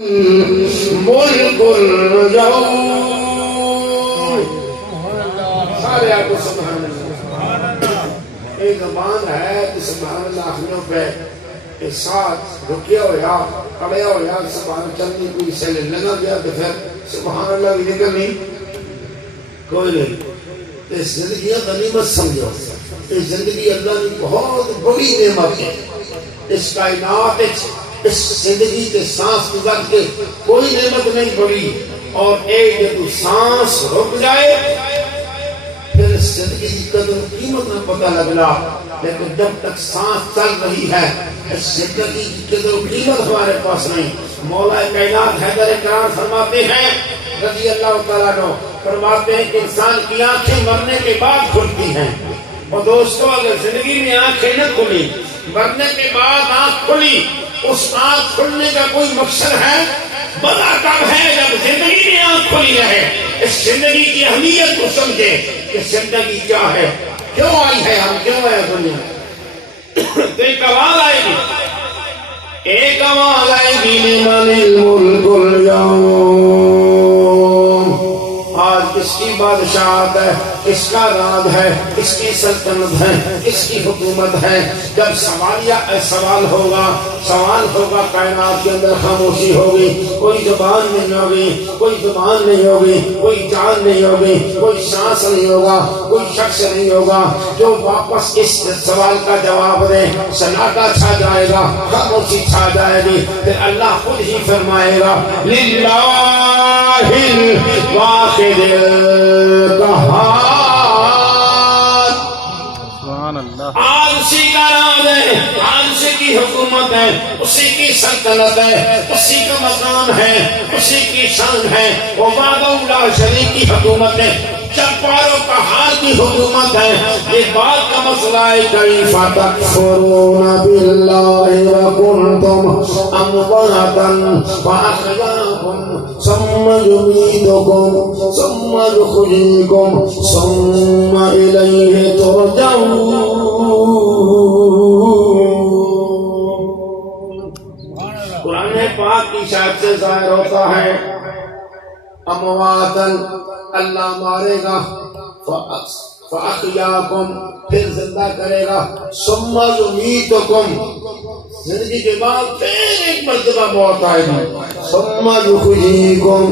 ملک الجو سارے آپ کو سبحان اللہ. ایک زبان ہے کہ سبحان اللہ آخریوں پہ ایک ساتھ رکیا ہویا کڑیا ہویا سبحان چلنی کوئی سیلے لگا گیا تو پھر سبحان اللہ بھی نکلنی کوئی نہیں. اس زندگی غنیمت سمجھو. اس زندگی اللہ کی بہت بڑی نعمت ہے. اس کائنات اس زندگی کے سانس گزر کے کوئی نعمت نہیں پڑی. اور ایک جب سانس رک جائے پھر زندگی کی قدر قیمت نہ پتہ لگنا. لیکن جب تک سانس چل رہی ہے اس زندگی کی قدر قیمت ہمارے پاس نہیں. مولا کائنات حیدر کرام فرماتے ہیں رضی اللہ تعالیٰ عنہ فرماتے ہیں کہ انسان کی آنکھیں مرنے کے بعد کھلتی ہیں. اور دوستو اگر زندگی میں آنکھیں نہ کھلی مرنے کے بعد آنکھ کھلی اس آنکھ کھلنے کا کوئی مقصد ہے؟ بڑا کم ہے جب زندگی میں آنکھ کھلی رہے. اس زندگی کی اہمیت کو سمجھے کہ زندگی کیا ہے, کیوں آئی ہے, ہم کیوں آئے دنیا. تو ایک آواز آئے گی, ایک آواز آئے گی لمن الملک اليوم. آج کس کی بادشاہت ہے, کس کا راج ہے, کس کی سلطنت ہے, کس کی حکومت ہے. جب سوال ہوگا کائنات کے اندر خاموشی ہوگی. کوئی زبان نہیں ہوگی, کوئی زبان نہیں ہوگی, کوئی جان نہیں ہوگی, کوئی سانس نہیں ہوگا, کوئی شخص نہیں ہوگا جو واپس اس سوال کا جواب دے. سناٹا چھا جائے گا, خاموشی چھا جائے گی. پھر اللہ خود ہی فرمائے گا للہ الواحد القہار. سبحان اللہ. آج اسی کا راج ہے, آج اسی کی حکومت ہے, اسی کی سلطنت ہے, اسی کا مقام ہے, اسی کی شان ہے. وہ وحدہ لا شریک کی حکومت ہے, جبار و قہار کی حکومت ہے. یہ بات کا مسئلہ ہے کیف تکفرون باللہ وکنتم امواتا فاحیاکم ثم یمیتکم ثم یخرجکم ثم الیہ ترجعون. قرآن پاک کی شاید سے ظاہر ہوتا ہے امواتن اللہ مارے گا, فاحیاکم پھر زندہ کرے گا, ثم یمیتکم زندگی کے بعد پھر ایک مرتبہ موت آئے گی, ثم یخرجکم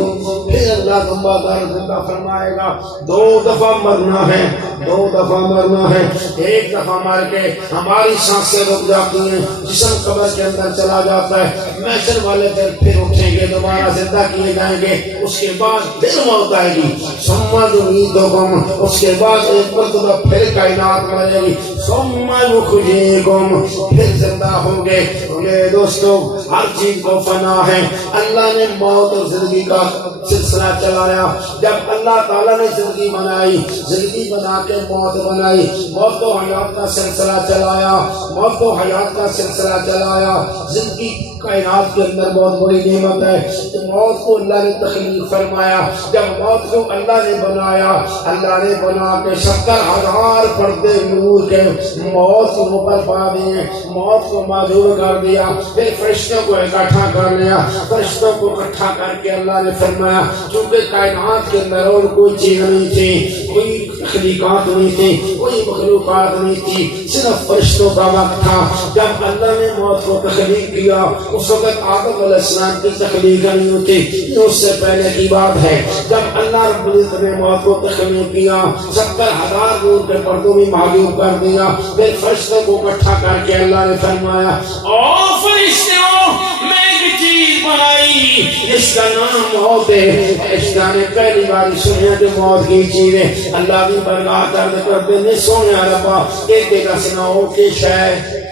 پھر اللہ تمہارا زندہ فرمائے گا. دو دفعہ مرنا ہے, دو دفعہ مرنا ہے. ایک دفعہ مر کے ہماری سانسیں رک جاتی ہیں, جسم قبر کے اندر چلا جاتا ہے. محشر والے پھر اٹھیں گے, دوبارہ زندہ کیے جائیں گے. اس کے بعد پھر موت آئے گی, ثم یمیتکم اس کے بعد ایک مرتبہ پھر کائنات مرے گی, ثم یخرجکم پھر زندہ ہوں گے. یہ دوستو ہر چیز کو فنا ہے. اللہ نے موت اور زندگی کا سلسلہ چلایا. جب اللہ تعالیٰ نے زندگی بنائی, زندگی بنا کے موت بنائی, موت و حیات کا سلسلہ چلایا, موت و حیات کا سلسلہ چلایا. زندگی کائنات کے اندر بہت بڑی نعمت ہے. موت کو اللہ نے تخلیق فرمایا. جب موت کو اللہ نے بنایا, اللہ نے بنا کے 70,000 پردے نور کے موت کو اوپر پا دیے, موت کو معذور کر دیا. پھر فرشتوں کو اکٹھا کر لیا. فرشتوں کو اکٹھا کر کے اللہ نے فرمایا چونکہ کائنات کے اندر اور کوئی چیز نہیں تھی, کوئی تخلیقات نہیں تھی, کوئی مخلوقات نہیں تھی, صرف فرشتوں کا وقت تھا. جب اللہ نے موت کو تخلیق کیا اس وقت آدم علیہ السلام کی تخلیق نہیں ہوتی, یہ اس سے پہلے کی بات ہے. جب اللہ رب العزت نے موت کو تخلیق کیا 70,000 نور کے پردوں میں معلوم کر دیا. پھر فرشتوں کو اکٹھا کر کے اللہ نے فرمایا او فرشتوں میں ایک چیز بنائی, اس کا نام موت ہے. فرشتہ نے پہلی بار سنیا کہ موت کی چیز ہے. اللہ کی برگاہ درد کرتے نے سویا ربا ایک دیکھا سناؤ کہ شاید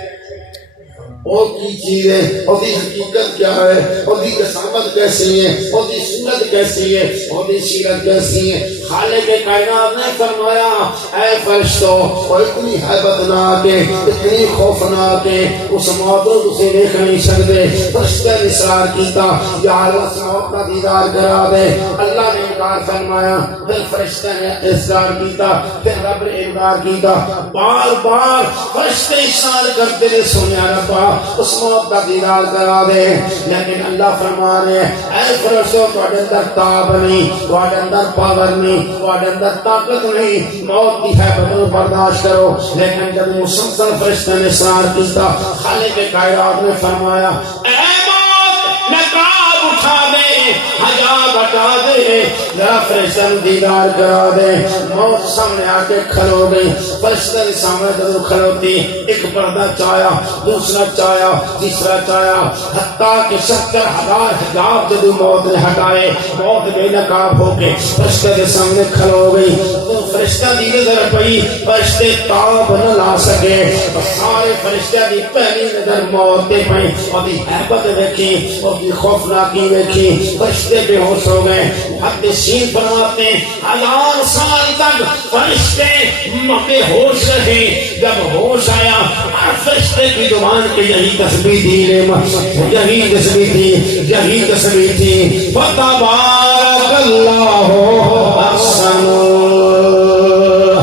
اور کی چیز ہے, اور دی حقیقت کیا ہے, اور دی قسامت کیسی ہے, اور دی صورت کیسی ہے, اور دی سیرت کیسی ہے. خالق کائنات نے فرمایا اے فرشتوں وہ اتنی حیبتناک ہے, اتنی خوفناک ہے, اس موت کو تسے دیکھ نہیں سکتے. فرشتے نے اصرار کیتا یا اللہ موت کا دیدار کرا دے. اللہ نے انکار فرمایا. پھر فرشتے نے اصرار کیتا, پھر رب نے انکار کیتا. بار بار فرشتے اصرار کرتے نے سنیا ربا اس موت کا دیدار کرا دے. لیکن اللہ فرما رہے اے فرشتوں تواڈے اندر تاب نہیں, تواڈے اندر پاور نہیں, تواڈے اندر طاقت نہیں, موت کی حیبت کو برداشت کرو. لیکن جب مسلسل فرشتے نے اصرار کیا, خالق کائنات نے فرمایا اے موت نقاب اٹھا دے, حجاب ہٹا دے, ذرا فرشتہ دیدار کرا دے. موت سامنے آ کے کھلو گئی. فرشتہ کے سامنے جب کھلوتی ایک پردہ چایا, دوسرا چایا, تیسرا چایا, حتیٰ کہ 70,000 حجاب جب موت نے ہٹائے, موت بے نقاب ہو کے فرشتہ کے سامنے کھلو گئی. تو فرشتہ دی نظر پئی, فرشتے تاب نہ لا سکے. سارے فرشتہ دی پہلی نظر موت تے پئی, اور دی حیبت ویکھی, اور دی خوفناکی ویکھی. فرشتے بے ہوش ہو گئے. محدثین فرماتے ہیں 1000 سال تک فرشتے بے ہوش رہے. جب ہوش آیا ہر فرشتے کی زبان پہ یہی تسبیح تھی, یہی تسبیح تھی, یہی تسبیح تھی. فتبارک اللہ احسن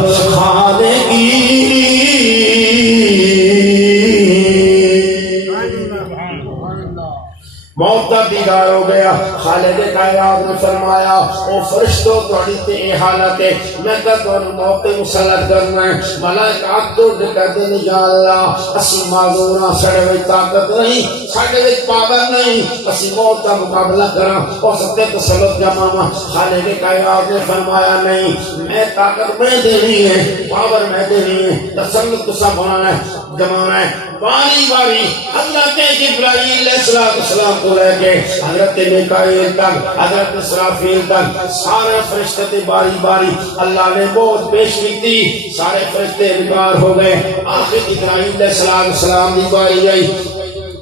الخالقین. موت کا دیدار ہو گیا. خالق کائنات نے فرمایا او فرشتوں تہاڈی تے اے حالت ہے, میں کہ تانوں موت تے مسلط کرنا ہے. ملائکہ تو کہتے ہیں یا اللہ اسی معذور ہاں, ساڈے وچ طاقت نہیں, ساڈے وچ پاور نہیں, اسی موت کا مقابلہ کراں اور ستے تسلط جماواں. خالق کائنات نے فرمایا نہیں, میں طاقت میں دینی ہے, پاور میں دینی ہے, تسلط تو سب ہونا ہے, جمانا ہے. باری باری حضرت جبرائیل علیہ السلام کو لے کے حضرت میکائیل تک, حضرت اسرافیل تک, سارے فرشتے باری باری اللہ نے بہت پیش کی تھی. سارے فرشتے بیکار ہو گئے. آخر جبرائیل علیہ السلام کی باری آئی.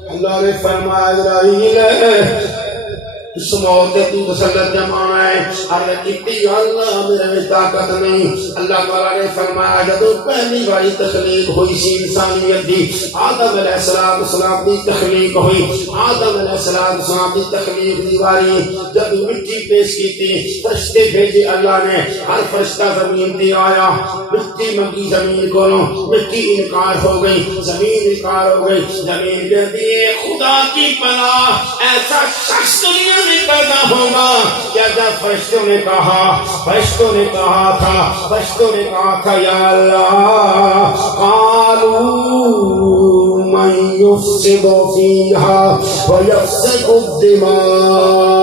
اللہ نے فرمایا جبرائیل اس موت تے تو تسلط جمانا ہے. عرض کیتی اللہ میرے میں طاقت نہیں. اللہ تعالی نے فرمایا جب پہلی باری تخلیق ہوئی سی انسانیت دی, آدم علیہ السلام کی تخلیق ہوئی, آدم علیہ السلام کی تخلیق دی باری جب مٹی پیش کی تھی, فرشتے بھیجے اللہ نے. ہر فرشتہ زمین تے آیا, مٹی منگی زمین کو, مٹی انکار ہو گئی, زمین انکار ہو گئی. زمین کہتی ہے خدا کی پناہ ایسا شخص دنیا میں پیدا ہوگا. کیا جب فرشتوں نے کہا, فرشتوں نے کہا تھا, فرشتوں نے کہا تھا یا اللہ قالوا من يفسد فيها ويفسد الدماء,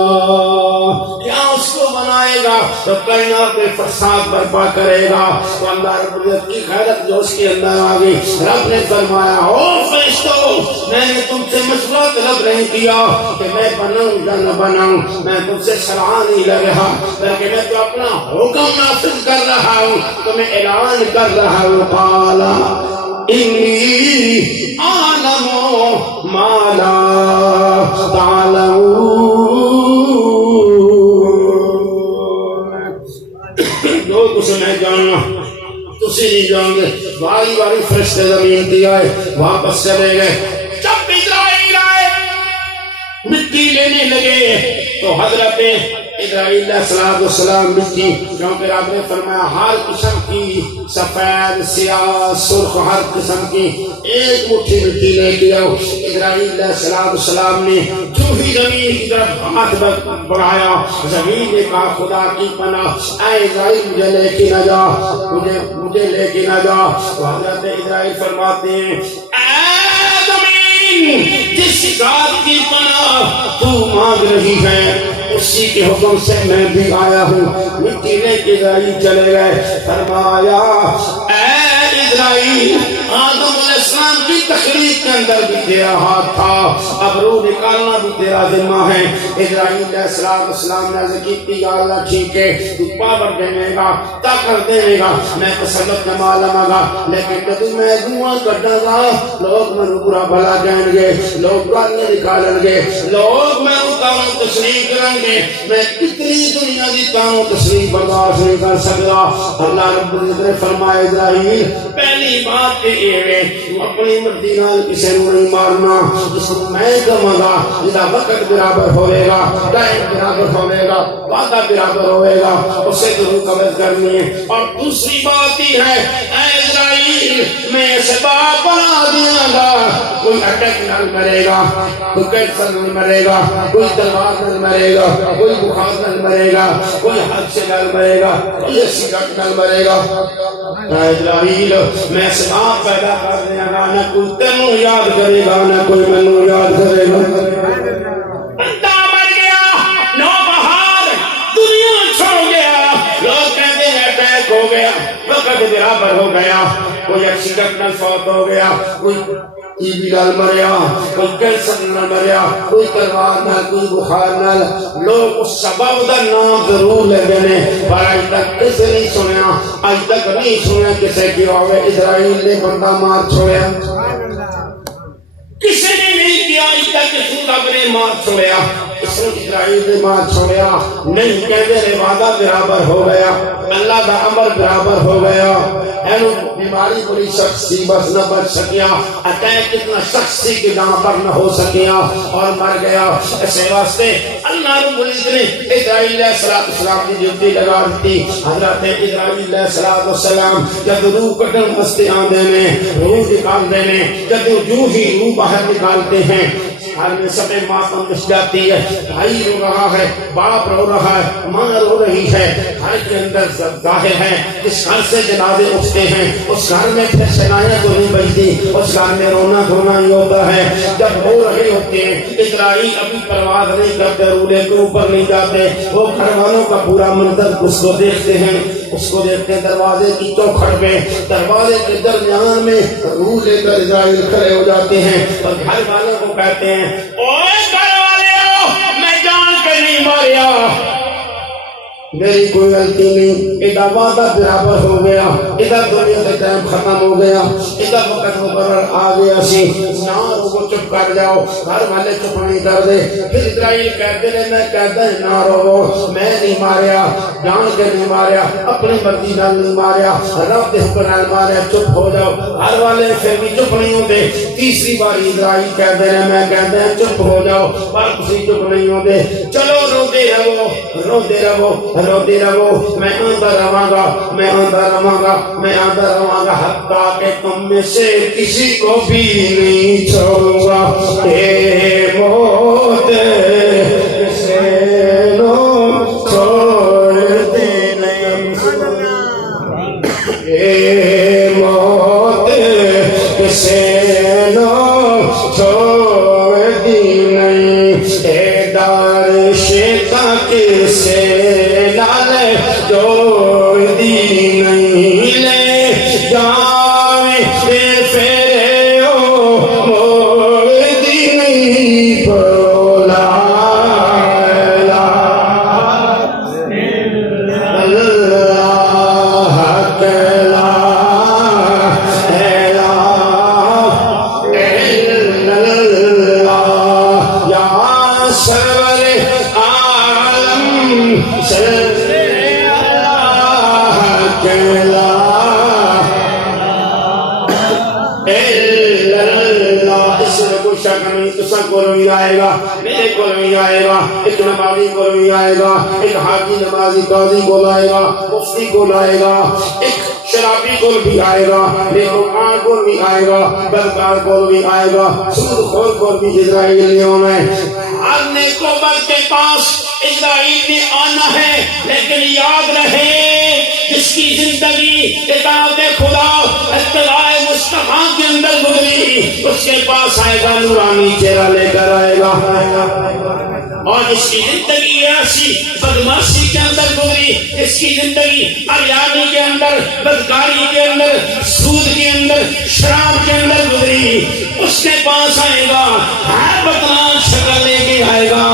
کیا اس کو بنائے گا تو کائنات میں فساد برپا کرے گا. تو اللہ رب العزت کی غیرت جو اس کے اندر آ گئی. رب نے فرمایا او فرشتوں, میں نے تم سے مشورہ طلب نہیں کیا کہ میں بناؤں یا نہ بناؤں, میں تم سے صلاح نہیں لگ رہا, بلکہ میں تو اپنا حکم نافذ کر رہا ہوں, تو میں اعلان کر رہا ہوں. قال انی اعلم ما لا تعلمون. جو کچھ میں جاننا تسی نہیں جان گے. باری باری فرشتے زمین تے آئے, واپس چلے گئے. جب اسرائیل آئے مٹی لینے لگے تو حضرت اسرائیل علیہ السلام مٹی, کیونکہ رب نے فرمایا ہر قسم کی سفید سیاہ سرخ ہر قسم کی ایک مٹھی مٹی لے کے آؤ. اسرائیل علیہ السلام نے جو ہی زمین کی طرف ہاتھ بڑھایا, زمین نے کہا خدا کی پناہ اے اسرائیل مجھے لے کے نہ جا, مجھے لے کے نہ جا. تو حضرت اسرائیل فرماتے ہیں اے زمین جس ذات کی پناہ تو مانگ رہی ہے اسی کے حکم سے میں بھی آیا ہوں. مٹی لے کے اسرائیل چلے گئے. فرمایا اے اسرائیل آدم علیہ السلام کی تخلیق کے اندر بھی تیرا ہاتھ تھا, اب روح نکالنا بھی تیرا ذمہ ہے. اسرائیل علیہ السلام نے عرض کی یا اللہ ٹھیک ہے تو پاور دے گا, طاقت دے گا, میں تسلط نما لواں گا, لیکن جب میں دعا کرتا گا لوگ میں برا بھلا کہیں گے, لوگ گالیاں نکالیں گے, لوگ میں اتاروں تشریح کریں گے. میں کتنی دنیا کی تانوں تشریح برداشت نہیں کر سکتا. اللہ رب العزت نے فرمایا اسرائیل پہلی بات یہ ہے تو اپنی مرضی نال کسی کو نہیں مارنا, جس کو میں کہوں گا جس کا وقت برابر ہوئے گا, ٹائم برابر ہوئے گا، وعدہ برابر ہوئے گا، اسے ضرور قبض کرنی ہے۔ اور دوسری بات ہی ہے، اے اسرائیل میں اسباب بنا دیا گا، کوئی اٹیک نہ مرے گا، کوئی کینسر نہ مرے گا، کوئی تلوار نہ مرے گا، کوئی بخار نہ مرے گا، کوئی حادثے نہ مرے گا، کوئی ایکسیڈنٹ نہ مرے گا۔ اے اسرائیل میں اسباب پیدا کر دیا گا، نہ کوئی تینوں یاد کرے گا، نہ کوئی مینوں یاد کرے گا۔ بندہ مر گیا، نو بہار دنیا چھوڑ گیا، لوگ کہتے ہیں اٹیک ہو گیا، وقت برابر ہو گیا، کوئی ایکسیڈنٹ نہ فوت ہو گیا، کوئی ٹی بی نال مریا، کوئی کینسر نہ مریا، کوئی تلوار نہ، کوئی بخار نہ۔ لوگ اس سبب دا نام ضرور لے گئے، پر آج تک کسے نہیں سنیا، آج تک نہیں سنیا کسے کیا ہوئے اسرائیل نے بندہ مار چھوڑیا، کسی نے نہیں کیا آج تک اس رب نے مار چھوڑیا، اس نے اسرائیل نے مار چھوڑیا۔ نہیں کہتے رہے وعدہ برابر ہو گیا، اللہ کا امر برابر ہو گیا۔ اینو بیماری بڑی شخص تھی بس نہ بچ سکیا، اٹیک اتنا شخص تھی کہ جہاں پر نہ ہو سکیا اور مر گیا۔ ایسے واسطے اللہ رب العزت نے اسرائیل علیہ السلام کی ڈیوٹی لگا دی۔ حضرت اسرائیل علیہ السلام جب روح کٹن واسطے آندے نے، روح نکال دینے، جب جو ہی روح باہر نکالتے ہیں گھر میں سب ماتم مچ جاتی ہے، بھائی رو رہا ہے، باپ رو رہا ہے، ماں رو رہی ہے، گھر کے اندر ظاہر ہے جس گھر سے جنازے اٹھتے ہیں اس گھر میں پھر شنایاں تو نہیں بجتی، اس گھر میں رونا دھونا ہی ہوتا ہے۔ جب رو رہے ہوتے ہیں اسرائیل ابھی پرواز نہیں کرتے، رولے کے اوپر نہیں جاتے، وہ گھر والوں کا پورا منظر اس کو دیکھتے ہیں، اس کو دیکھتے ہیں دروازے کی چوکھٹ پہ، دروازے کے درمیان میں روح لے کر اسرائیل کھڑے ہو جاتے ہیں اور گھر والوں کو کہتے ہیں اوے گھر والے میں جان کے نہیں ماریا، میری کوئی غلطی نہیں، ادھر وعدہ برابر ہو گیا، ادھر دنیا کا ٹائم ختم ہو گیا، ادھر وقت مقرر آ گیا سی، نہ رو چپ کر جاؤ، گھر والے چپ نہیں کر دے۔ پھر اسرائیل کہتے رہے میں کہتا ہے نہ رو، میں نہیں ماریا، جان کے نہیں ماریا، اپنی مرضی نال نہیں ماریا، رب کے حکم نال ماریا، چپ ہو جاؤ۔ گھر والے پھر بھی چپ نہیں ہوتے، تیسری بار اسرائیل کہتے رہے میں کہتا ہے چپ ہو جاؤ، پر کسی چپ نہیں ہوتے، چلو روتے رہو روتے رہو روتے رہو، میں آندا رہاں گا، میں آندا رہاں گا، میں آندا رہاں گا، حتیٰ کہ تم میں سے کسی کو بھی نہیں چھوڑوں گا۔ اے موت کسے نو چھوڑتے نہیں، اے موت کسے نو چھوڑتی نہیں، اے دار شیطان کسے جوڑ دی نہیں، لے جاویں پھیرے ہو موڑ دی نہیں، پڑھو لا الہ الا اللہ لا الہ الا اللہ، یا سرور عالم کو بھی آئے گا، میرے کو بھی آئے گا، ایک نمازی کو بھی آئے گا، ایک حاجی نمازی قاضی کو لائے گا، مفتی کو لائے گا، ایک شرابی کو بھی آئے گا، نیکوکار کو بھی آئے گا، بدکار کو بھی آئے گا، سود خور کو بھی اسرائیل نے آنا ہے۔ ہر نیکوکار کے پاس اسرائیل نے آنا ہے، لیکن یاد رہے جس کی زندگی اطاعت خدا اتباع مصطفیٰ کے اندر گزری اس کے پاس آئے گا نورانی چہرہ لے کر آئے گا، اور جس کی زندگی ایسی بدماشی کے اندر گزری، جس کی زندگی عریانی کے اندر، بدکاری کے اندر، سود کے اندر، شراب کے اندر گزری، اس کے پاس آئے گا، ہر بدنام شکل لے کے آئے گا،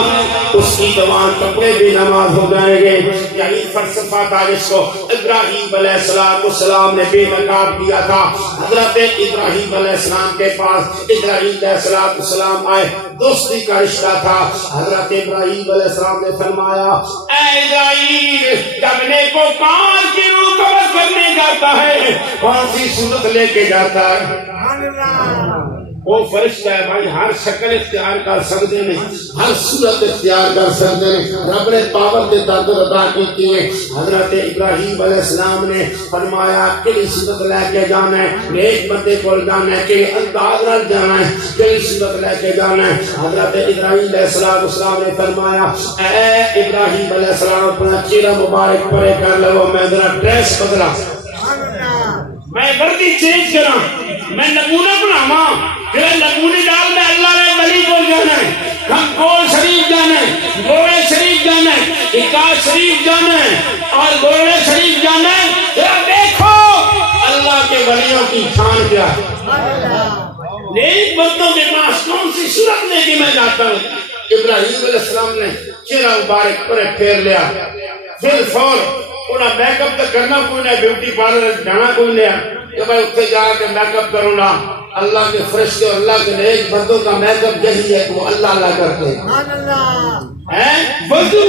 اس کی جوان کپڑے بھی نماز ہو جائیں گے۔ یہی فلسفہ تھا جس کو ابراہیم علیہ السلام نے بے نقاب کیا تھا۔ حضرت ابراہیم علیہ السلام کے پاس اسرائیل علیہ السلام آئے، دوستی کا رشتہ تھا۔ حضرت ابراہیم علیہ السلام نے فرمایا اے اسرائیل، جب نیکوکار کی روح قبض کرنے جاتا ہے کون سی صورت لے کے جاتا ہے؟ وہ فرشتہ ہے بھائی ہر شکل اختیار کر سکتے ہیں ہر صورت اختیار کر سکتے ہیں رب نے پاور دے طاقت عطا کی ہے حضرت ابراہیم علیہ السلام نے فرمایا کہ صورت لے کے جانا ہے نیک بندے کو جانا ہے کہ انداز نال جانا ہے کہ صورت لے کے جانا ہے حضرت ابراہیم علیہ السلام نے فرمایا اے ابراہیم علیہ السلام اپنا چہرہ مبارک پرے کر لو میں ذرا ڈریس بدلا میں وردی چینج کرا میں نمونہ بناواں پھر نمونے ڈال میں اللہ نے ولی کو جانا ہے کھنکول شریف جانا ہے گوڑے شریف جانا ہے اکاس شریف جانا ہے اور گوڑے شریف جانا ہے پھر دیکھو اللہ کے ولیوں کی شان کیا ہے نیک بندوں کے پاس کون سی صورت لے کے میں جاتا ہوں ابراہیم علیہ السلام نے چہرہ مبارک پر پھیر لیا پھر فور انہیں میک اپ تو کرنا کوئی نہیں بیوٹی پارلر جانا کوئی نہیں کہ میں اتنے جا کے میک اپ کروں گا اللہ کے فرشتے اور اللہ کے نیک بندوں کا میک اپ یہی ہے کہ وہ اللہ کرتے ہیں وضو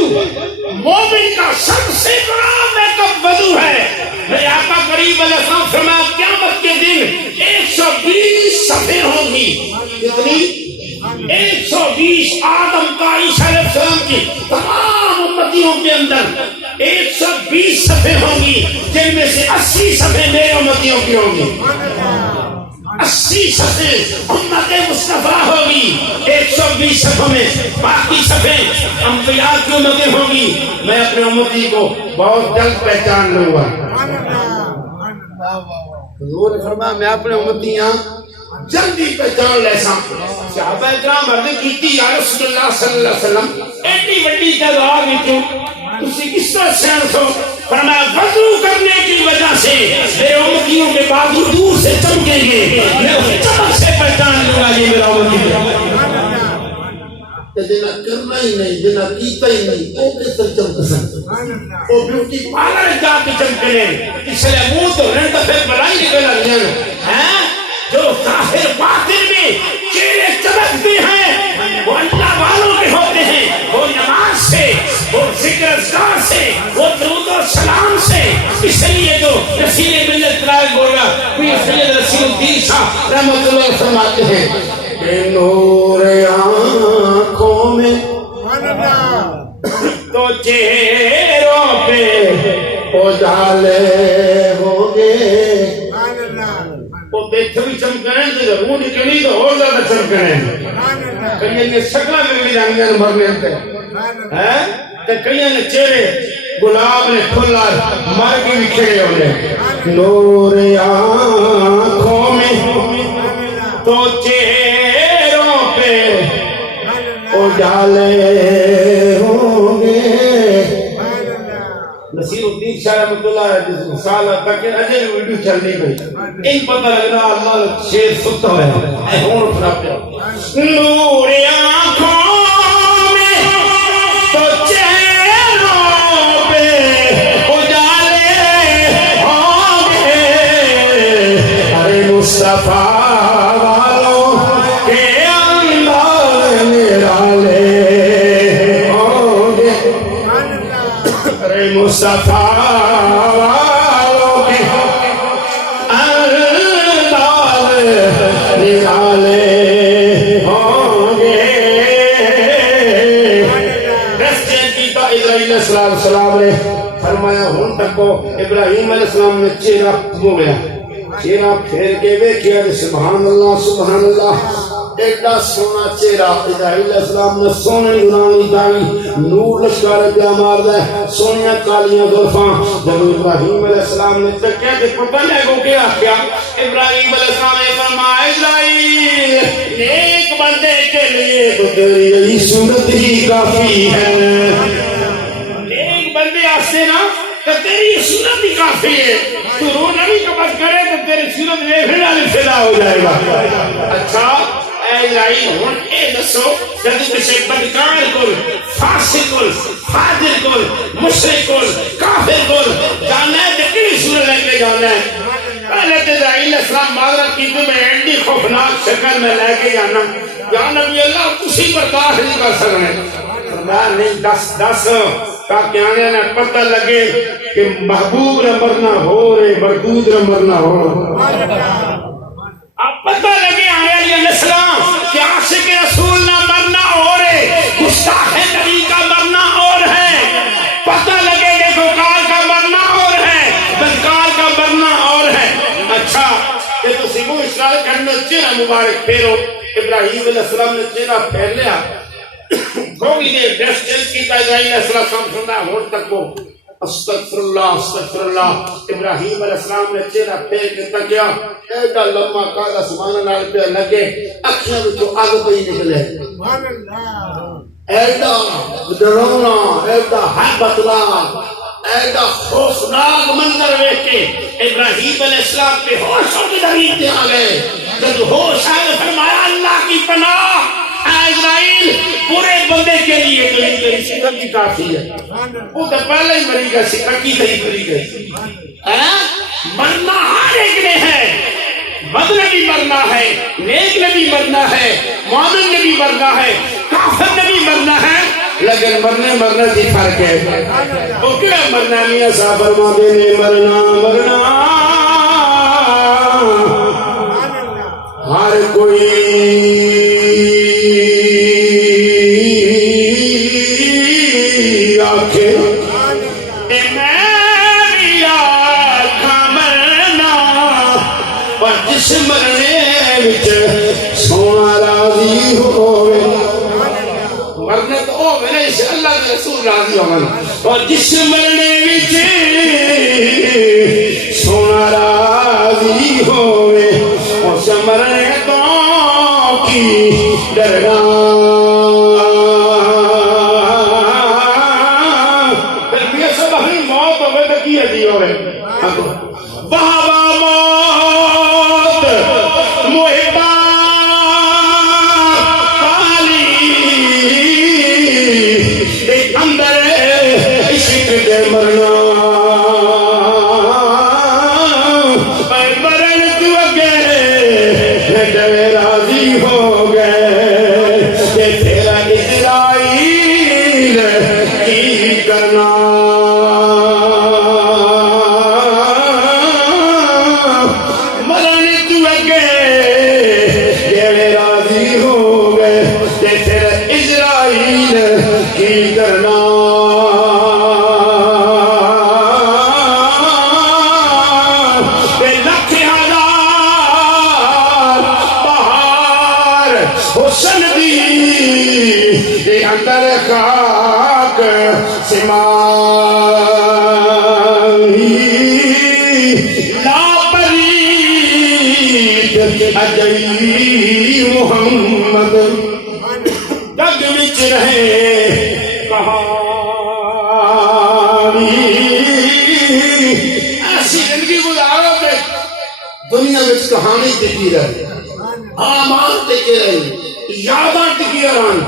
مومن کا سب سے بڑا میک اپ وضو ہے میرے آقا کریم علیہ السلام فرمایا قیامت کے دن 120 صفحے ہوں گی کتنی 120 آدم کا عیسیٰ علیہ السلام کی تمام امتیوں کے اندر 120 صفحے ہوں گی جن میں سے 80 صفحے میرے امتیوں کی ہوں گی 80 صفحے امت مصطفیٰ ہوگی 120 صفحوں میں باقی صفحے انبیاء کی امتیں ہوں گی میں اپنے امتی کو بہت جلد پہچان لوں گا حضور نے فرمایا میں اپنے امتیاں جلدی پہچان لے سا صحابہ اکرام عرض کیتی یا رسول اللہ صلی اللہ علیہ وسلم ایڈی بڑی تعداد وچوں تسی کس طرح سین سو فرمایا وضو کرنے کی وجہ سے میرے امتیوں کے بازو دور سے چمکیں گے میں اس چمک سے پہچان لوں گا یہ میرا امتی ہے جنہ کرنا ہی نہیں جنہ کیتا ہی نہیں وہ کس طرح چمک سکتا وہ بیوٹی پارلر جا کے چمکنے اس لیے منہ تو رنگ پھر بڑائی نکل رہی ہیں جو ظاہر باطن میں چہرے چمکتے ہیں وہ اللہ والوں کے ہوتے ہیں وہ نماز سے وہ ذکر اذکار سے وہ درود و سلام سے اس لیے جو رسول ملت رائے بولا کوئی سید رسول الدین شاہ رحمۃ اللہ فرماتے ہیں کہ نور آنکھوں میں تو چہروں پہ اجالے ہوں گے وہ دیکھ بھی چمکنے تو روح نکلی تو اور زیادہ چمکنے کئی نے شکلہ میں بھی جانگے مرنے ہیں تو کئی نے چہرے گلاب نے کھلا مر کے بھی کھڑے ہونے نور آنکھوں میں تو چہروں پہ اجالے ہوں گے نصیر الدین شاہ رحمۃ اللہ جس مسالہ تک اجل ویڈیو چلنی گئی ان پتہ لگنا اللہ شیر ستا ہے اے ہون اپنا پیا نور آنکھوں میں تو چہروں پہ اجالے ہوں گے ارے مصطفیٰ والوں کے انداز نرالے ہوں گے ارے مصطفیٰ والوں کے انداز نرالے ہوں گے رستے کی تو ابراہیم علیہ السلام نے فرمایا ہن تک کو ابراہیم علیہ السلام نے چہرہ ہو گیا چہرہ پھیر کے ویکھیا سبحان اللہ ایڈا سونا چہرہ ابراہیم علیہ السلام نے سونے نورانی داڑھی نور لشکار پیا ماردا ہے سونیاں کالیاں زلفاں جب ابراہیم علیہ السلام نے تکیا تے پتہ نہیں کو کیا کیا ابراہیم علیہ السلام نے فرمایا ابراہیم نیک بندے کے لیے تو تیری یہی صورت ہی کافی ہے نیک بندے آستے نا تو تیری صورت ہی کافی ہے تو رو نبی قبض کرے تو تیری صورت دیکھنے والی فدا ہو جائے گا اچھا اے ابراہیم ہن اے دسو جب کسی بدکار کول فاسق کول فاجر کول مشرک کول کافر کول جانا ہے تے کیڑی صورت لے کے جانا ہے پہلے تے ابراہیم علیہ السلام معذرت کی تو میں ایڈی خوفناک شکل میں لے کے جانا یا نبی اللہ کسی برداشت نہیں کر سکنے میں نہیں دس تاکہ آنے نے پتہ لگے کہ محبوب نہ مرنا ہو رہے مردود نہ مرنا ہو اب پتہ لگے آنے علیہ السلام کہ عاشق رسول نہ مرنا اور ہے، گستاخ نبی کا مرنا اور ہے. پتہ لگے دیکھو کال کا مرنا اور ہے، بدکال کا مرنا اور ہے. اچھا کہ تو سیمو اسرائیل کرنے چہرہ مبارک پھیرو. ابراہیم علیہ السلام نے چہرہ پھیر لیا. تھوڑی دیر ڈس چل کی اسرائیل علیہ السلام سننا ہے ہوٹ تک وہ استغفر اللہ استغفر اللہ. ابراہیم علیہ السلام نے چہرہ پھیر کے تکیا، ایڈا لمبا کالا سبحان اللہ پہ لگے، اکھیاں وچوں اگ پئی نکلے. ایڈا ڈرونا، ایڈا ہیبتلا، ایڈا خوفناک منظر دیکھ کے ابراہیم علیہ السلام پہ ہوش ہو کے زمین پہ آ گئے. جب ہوش آئے تو فرمایا اللہ کی پناہ اے اسرائیل، پورے بندے کے لیے تو ان کی سکت کی کافی ہے. وہ تو پہلے ہی مری گئی، سکت کی صحیح مری گئی. مرنا ہر ایک نے ہے، بد نے بھی مرنا ہے، نیک نے بھی مرنا ہے، مومن نے بھی مرنا ہے، کافر نے بھی مرنا ہے، لیکن مرنے کی فرق ہے. وہ کیا مرنا؟ میاں صاحب فرماتے ہیں مرنا ہر کوئی مرنے وچ سونا راضی ہوئے. مرنے تو ہوئے نا اس اللہ کے رسول راضی ہوئے، اور جس مرنے وچ سونا راضی ہوئے اس مرنے تو کی ڈرنا. پھر بھی سب ہی موت ہوئے تو کی عجیب ہوئے. بابا اندر خاک سمائی لا پرید اجئی محمد جگ وچ رہے کہانی. ایسی زندگی گزارو کہ دنیا وچ کہانی ٹکی رہے، آمان ٹکے رہے، یاداں ٹکی رہن،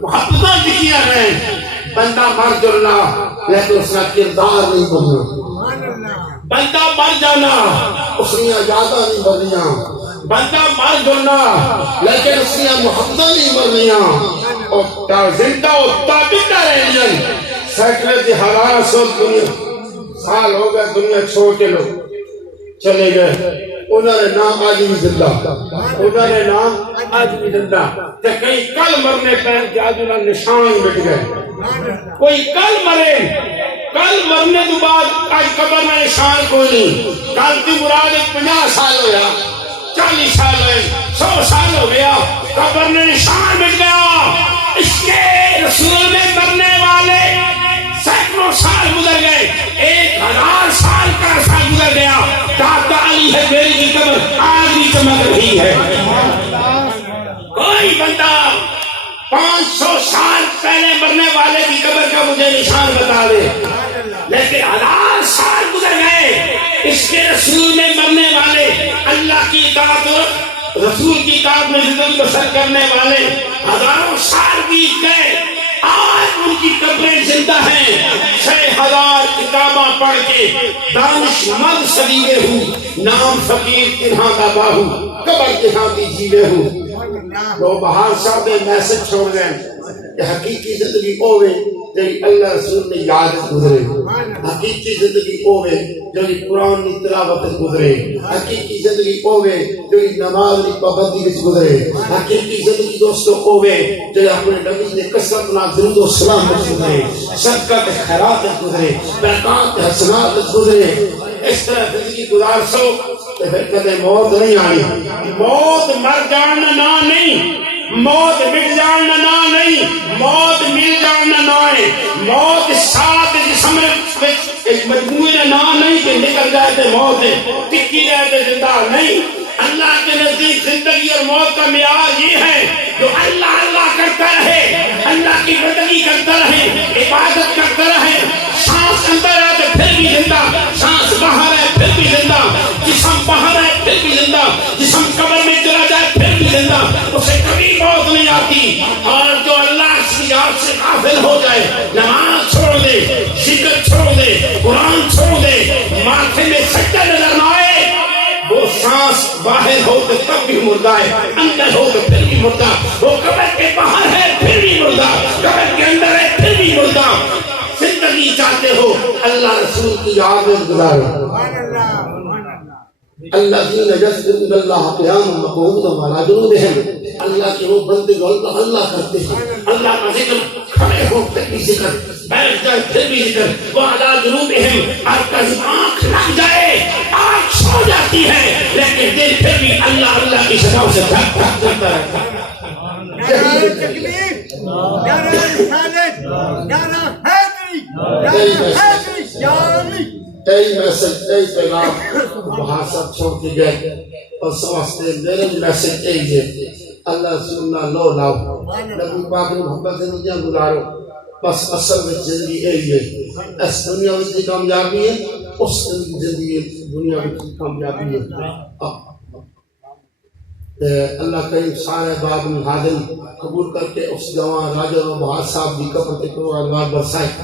محبتاں ٹکیاں رہیں. بندہ مر جانا لیکن اس کا کردار نہیں بننا، بندہ مر جانا اس کی یاداں نہیں بننیاں، بندہ مر جانا لیکن اس کی محبتاں نہیں بننیاں. اور زندہ اور تابندہ رہنیاں. سینکڑے دی ہزار سو سال ہو گئے دنیا چھوڑ کے لوگ چلے گئے، انہوں نے نام آج بھی زندہ، انہوں نے نام آج بھی زندہ. کہ کئی کل مرنے پہن کے آج انہوں نے نشان مٹ گئے. کوئی کل مرے، کل مرنے تو بعد آج قبر میں نشان کوئی نہیں. کل کی مراد 50 سال ہو گیا، 40 سال ہوئے، 100 سال ہو گیا، قبر میں نشان مٹ گیا. اس کے رسول میں مرنے والے سینکڑوں سال گزر گئے، 1000 سال کا عرصہ گزر گیا. داتا علی ہے میری کی قبر آج بھی چمک رہی ہے. کوئی بندہ 500 سال پہلے مرنے والے کی قبر کا مجھے نشان بتا دے. لیکن 1000 سال گزر گئے، اس کے رسول میں مرنے والے، اللہ کی اطاعت رسول کی اطاعت میں زندگی بسر کرنے والے ہزاروں سال بیت گئے، آج ان کی قبریں زندہ ہیں. 6000 کتاباں پڑھ کے دانش مند سلیبے ہوں، نام فقیر تنہا کا باہو، قبر تنہا کی جیوے ہوں. وہ بہار صاحب نے میسج چھوڑ گئے کہ حقیقی زندگی ہوئے جی اللہ رسول نے یاد گزرے حقیقی زندگی ہوے جو قرآن کی تلاوت گزرے حقیقی زندگی ہوے جو نماز کی پابندی وچ گزرے حقیقی زندگی دوستو ہوے جو اپنے نبی نے کثرت نال درود و سلام وچ گزرے صدقہ تے خیرات وچ گزرے برکات تے حسنات وچ گزرے اس طرح زندگی گزار سو تے پھر کدے موت نہیں آنی موت مر جان نہ نہیں موت مٹ جان نہ نہیں موت مل جان نہ ہے موت ساتھ جسم ایک مجموعی نہ نہیں کہ نکل جائے تے موت ٹکی رہے تے زندہ نہیں اللہ کے نزدیک زندگی اور موت کا معیار یہ ہے جو اللہ اللہ کرتا رہے اللہ کی بندگی کرتا رہے عبادت کرتا رہے سانس اندر ہے تو پھر بھی زندہ سانس باہر ہے پھر بھی زندہ جسم باہر ہے پھر بھی زندہ جسم قبر میں چلا جائے پھر بھی زندہ اسے کبھی موت نہیں آتی اور جو اللہ کی یاد سے غافل ہو جائے نماز چھوڑ دے ذکر چھوڑ دے قرآن چھوڑ دے ماتھے میں سجدہ نظر نہ آئے وہ سانس باہر ہو تو تب بھی مردہ ہے اندر ہو تو پھر بھی مردہ وہ قبر کے باہر ہے پھر بھی مردہ قبر کے اندر ہے پھر بھی مردہ زندگی چاہتے ہو اللہ رسول کی یاد میں گزارو الذين يذكرون الله قياما وقعودا وعلى جنوبهم اللہ کے وہ بندے جو اللہ کرتے ہیں اللہ کا ذکر کھڑے ہو پھر بھی ذکر بیٹھ جائے پھر بھی ذکر وعلى جنوبهم آپ کا آنکھ لگ جائے آنکھ سو جاتی ہے لیکن دل پھر بھی اللہ اللہ کی سزاؤں سے دھک دھک کرتا رہتا ہے نعرہ تکبیر نعرہ رسالت نعرہ حیدری نعرہ حیدری یا علی ایک میسج ایک پیغام وہاں سب چھوڑ کے گئے اور سمجھتے میرے میسج ایک ہے اللہ رسول اللہ لو لاؤ نبی پاک نے محبت زندگیاں گزارو بس اصل میں زندگی ایک ہے اس دنیا میں کی کامیابی ہے اس زندگی دنیا میں کی کامیابی ہے اللہ کریم سارے باب میں حاضر قبول کر کے اس جوان راجہ و بہاد صاحب دی قبر کے قرآن برسائے